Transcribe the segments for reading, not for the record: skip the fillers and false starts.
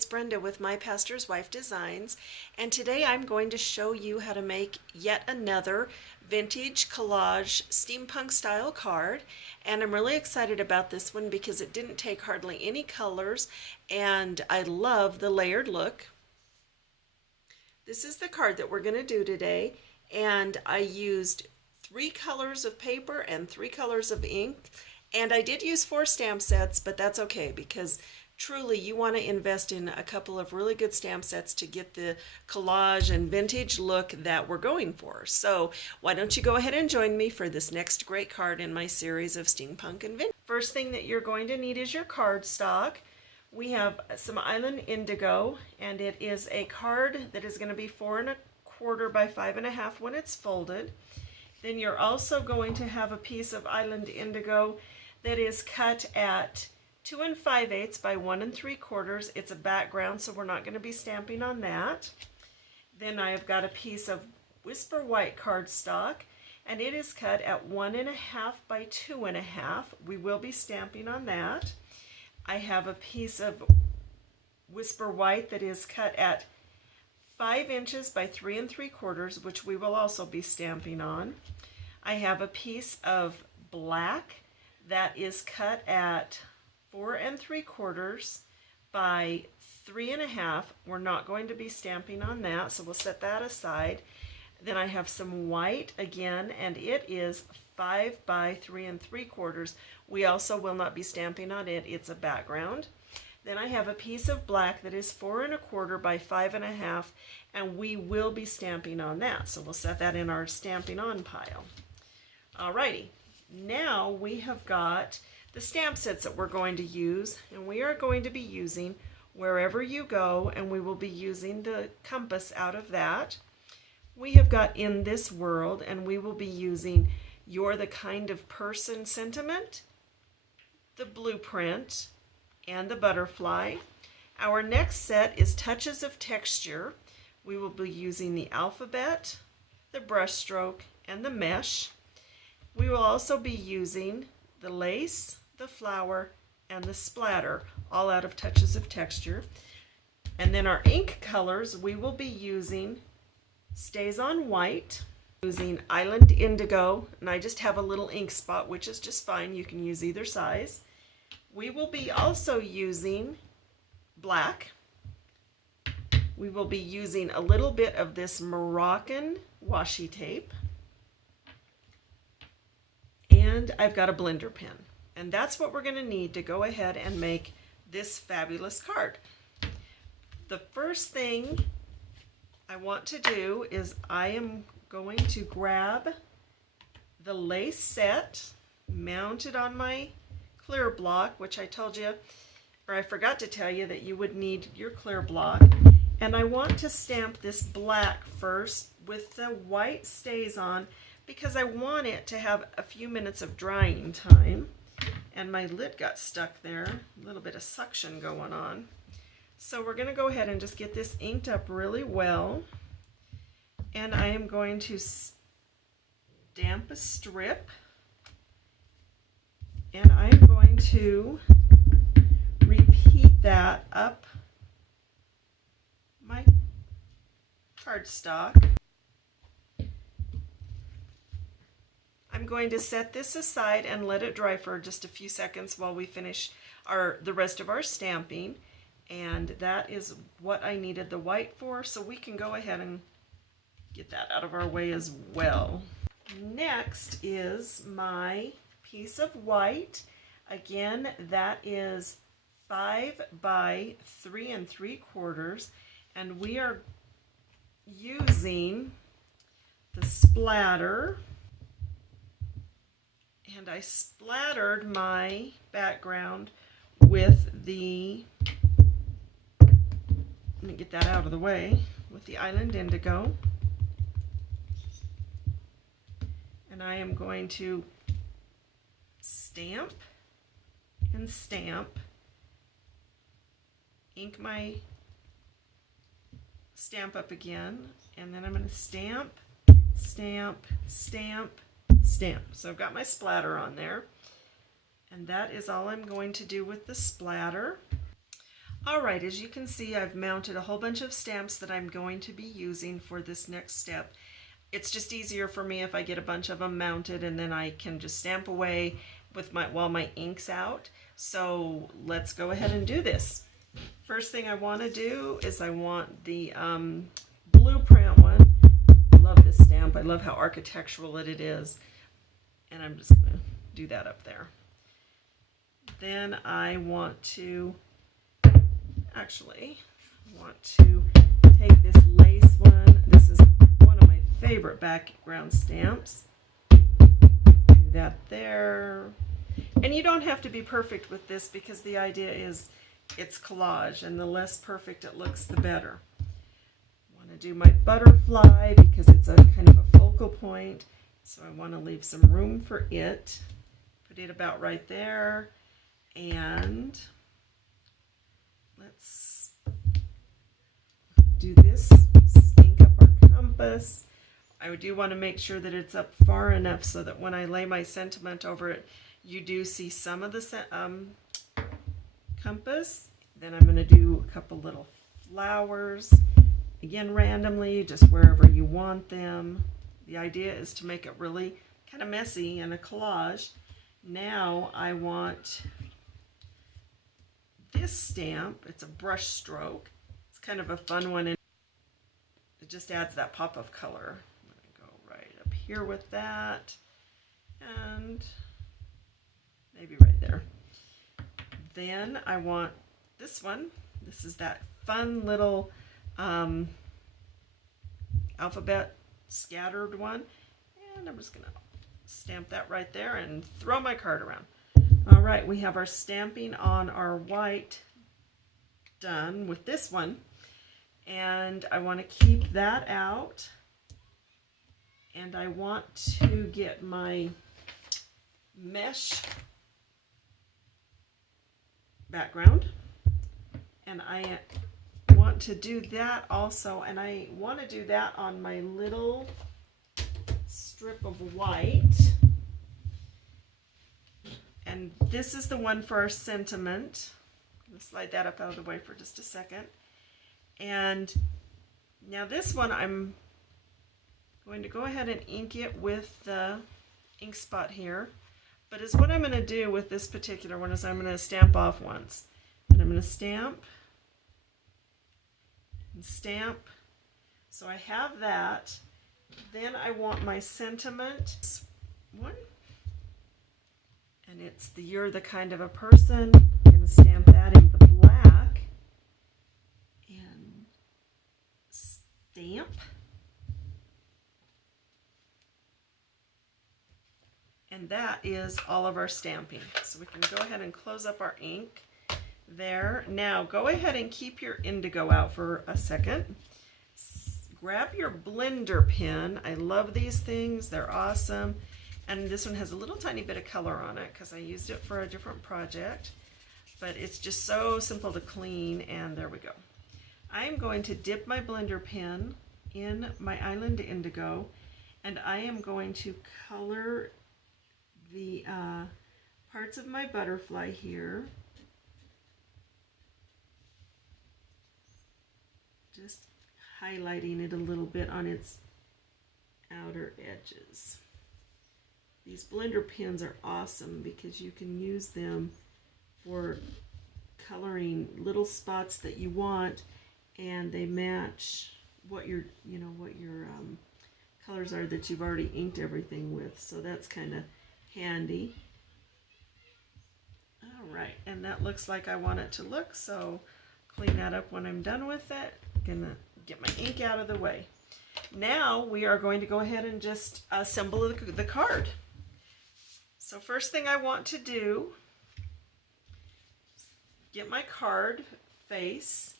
it's Brenda with My Pastor's Wife Designs, and today I'm going to show you how to make yet another vintage collage steampunk style card. And I'm really excited about this one because it didn't take hardly any colors, and I love the layered look. This is the card that we're going to do today, and I used 3 colors of paper and 3 colors of ink, and I did use 4 stamp sets, but that's okay because truly you want to invest in a couple of really good stamp sets to get the collage and vintage look that we're going for. So why don't you go ahead and join me for this next great card in my series of steampunk and vintage. First thing that you're going to need is your cardstock. We have some Island Indigo, and it is a card that is going to be 4 1/4 by 5 1/2 when it's folded. Then you're also going to have a piece of Island Indigo that is cut at 2 5/8 by 1 3/4. It's a background, so we're not going to be stamping on that. Then I have got a piece of Whisper White cardstock, and it is cut at 1 1/2 by 2 1/2. We will be stamping on that. I have a piece of Whisper White that is cut at 5 inches by 3 3/4, which we will also be stamping on. I have a piece of black that is cut at 4 3/4 by 3 1/2. We're not going to be stamping on that, so we'll set that aside. Then I have some white again, and it is 5 by 3 3/4. We also will not be stamping on it. It's a background. Then I have a piece of black that is 4 1/4 by 5 1/2, and we will be stamping on that. So we'll set that in our stamping on pile. Alrighty, now we have got the stamp sets that we're going to use, and we are going to be using Wherever You Go, and we will be using the compass out of that. We have got In This World, and we will be using You're the Kind of Person sentiment, the blueprint, and the butterfly. Our next set is Touches of Texture. We will be using the alphabet, the brushstroke, and the mesh. We will also be using the lace, the flower, and the splatter, all out of Touches of Texture. And then our ink colors, we will be using Stays on White, using Island Indigo, and I just have a little ink spot, which is just fine. You can use either size. We will be also using black. We will be using a little bit of this Moroccan washi tape. And I've got a blender pen. And that's what we're going to need to go ahead and make this fabulous card. The first thing I want to do is I am going to grab the lace set, mount it on my clear block, which I told you, or I forgot to tell you that you would need your clear block. And I want to stamp this black first with the white stays on because I want it to have a few minutes of drying time. And my lid got stuck there, a little bit of suction going on. So we're going to go ahead and just get this inked up really well. And I am going to stamp a strip. And I'm going to repeat that up my cardstock. I'm going to set this aside and let it dry for just a few seconds while we finish the rest of our stamping. And that is what I needed the white for, so we can go ahead and get that out of our way as well. Next is my piece of white. Again, that is 5 by 3 3/4, and we are using the splatter. And I splattered my background with the, let me get that out of the way, with the Island Indigo. And I am going to stamp and stamp, ink my stamp up again, and then I'm going to stamp, stamp, stamp, stamp. So I've got my splatter on there, and that is all I'm going to do with the splatter. Alright, as you can see, I've mounted a whole bunch of stamps that I'm going to be using for this next step. It's just easier for me if I get a bunch of them mounted and then I can just stamp away with while my ink's out. So let's go ahead and do this. First thing I want to do is I want the blueprint one. I love this stamp. I love how architectural it is. And I'm just going to do that up there. Then I want to take this lace one. This is one of my favorite background stamps. Do that there. And you don't have to be perfect with this because the idea is it's collage, and the less perfect it looks, the better. I want to do my butterfly because it's a kind of a focal point, so I want to leave some room for it. Put it about right there, and let's do this, ink up our compass. I do want to make sure that it's up far enough so that when I lay my sentiment over it, you do see some of the compass. Then I'm going to do a couple little flowers, again randomly, just wherever you want them. The idea is to make it really kind of messy and a collage. Now I want this stamp. It's a brush stroke. It's kind of a fun one, and it just adds that pop of color. I'm going to go right up here with that, and maybe right there. Then I want this one. This is that fun little alphabet scattered one, and I'm just going to stamp that right there and throw my card around. All right, we have our stamping on our white done with this one, and I want to keep that out, and I want to get my mesh background, and I want to do that also, and I want to do that on my little strip of white. And this is the one for our sentiment. I'm going to slide that up out of the way for just a second. And now this one I'm going to go ahead and ink it with the ink spot here. But is what I'm going to do with this particular one is I'm going to stamp off once. And I'm going to stamp and stamp. So I have that. Then I want my sentiment one. And it's the "You're the Kind of a Person." I'm going to stamp that in the black. And stamp. And that is all of our stamping. So we can go ahead and close up our ink there. Now go ahead and keep your indigo out for a second. Grab your blender pen. I love these things. They're awesome. And this one has a little tiny bit of color on it because I used it for a different project. But it's just so simple to clean, and there we go. I'm going to dip my blender pen in my Island Indigo, and I am going to color the parts of my butterfly here. Just highlighting it a little bit on its outer edges. These blender pens are awesome because you can use them for coloring little spots that you want, and they match what your colors are that you've already inked everything with. So that's kind of handy. All right, and that looks like I want it to look, so clean that up when I'm done with it. I'm gonna get my ink out of the way. Now we are going to go ahead and just assemble the card. So first thing I want to do is get my card face,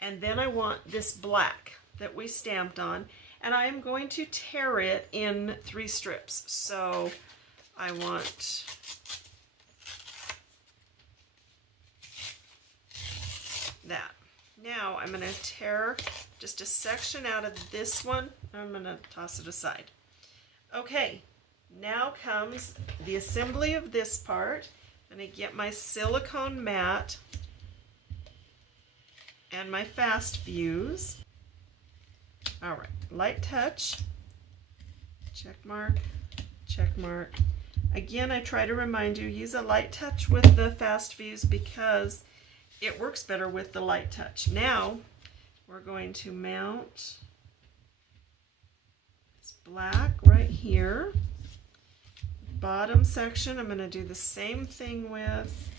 and then I want this black that we stamped on, and I am going to tear it in 3 strips. So I want that. Now I'm going to tear just a section out of this one. I'm going to toss it aside. Okay, now comes the assembly of this part. I'm going to get my silicone mat, and my fast fuse. All right, light touch, check mark, check mark. Again, I try to remind you, use a light touch with the fast fuse because it works better with the light touch. Now, we're going to mount this black right here. Bottom section, I'm going to do the same thing with.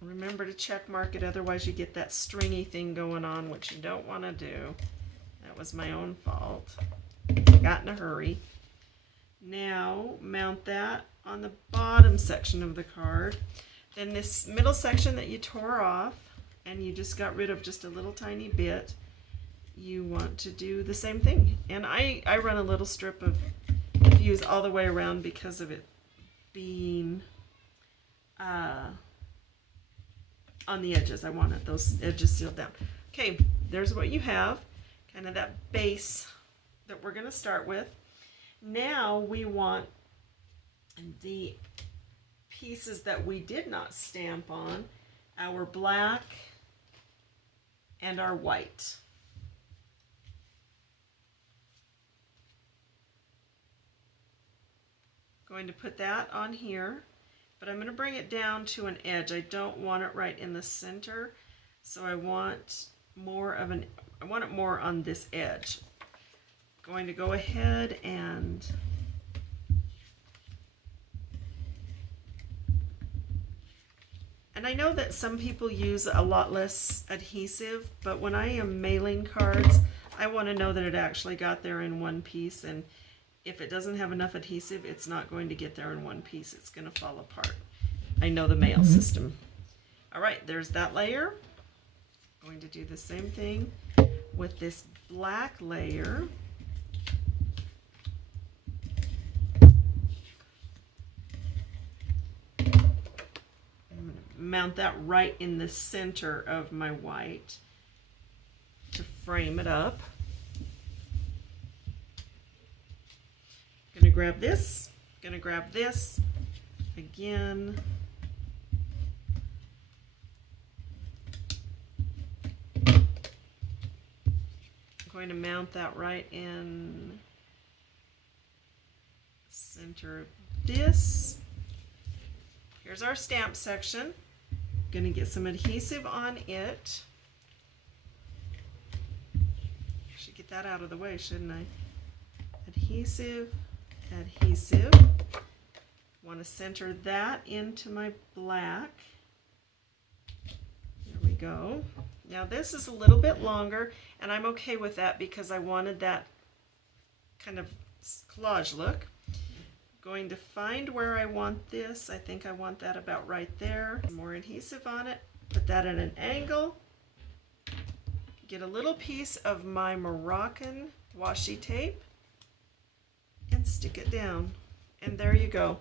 Remember to check mark it, otherwise you get that stringy thing going on, which you don't want to do. That was my own fault. I got in a hurry. Now mount that on the bottom section of the card. Then this middle section that you tore off and you just got rid of just a little tiny bit, you want to do the same thing. And I run a little strip of fuse all the way around because of it being on the edges. I wanted those edges sealed down. Okay, there's what you have, kind of that base that we're going to start with. Now we want the pieces that we did not stamp on, our black and our white. Going to put that on here, but I'm going to bring it down to an edge. I don't want it right in the center, so I want more of I want it more on this edge. Going to go ahead and I know that some people use a lot less adhesive, but when I am mailing cards, I want to know that it actually got there in one piece, and if it doesn't have enough adhesive, it's not going to get there in one piece. It's going to fall apart. I know the mail system. All right, there's that layer. Going to do the same thing with this black layer. I'm going to mount that right in the center of my white to frame it up. Gonna grab this, gonna grab this again. I'm going to mount that right in the center of this. Here's our stamp section. Gonna get some adhesive on it. I should get that out of the way, shouldn't I? Adhesive. Adhesive. Want to center that into my black. There we go. Now this is a little bit longer, and I'm okay with that because I wanted that kind of collage look. Going to find where I want this. I think I want that about right there. More adhesive on it. Put that at an angle. Get a little piece of my Moroccan washi tape and stick it down, and there you go.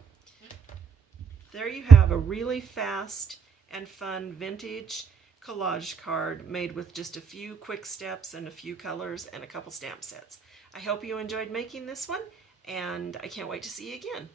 There you have a really fast and fun vintage collage card made with just a few quick steps and a few colors and a couple stamp sets. I hope you enjoyed making this one, and I can't wait to see you again.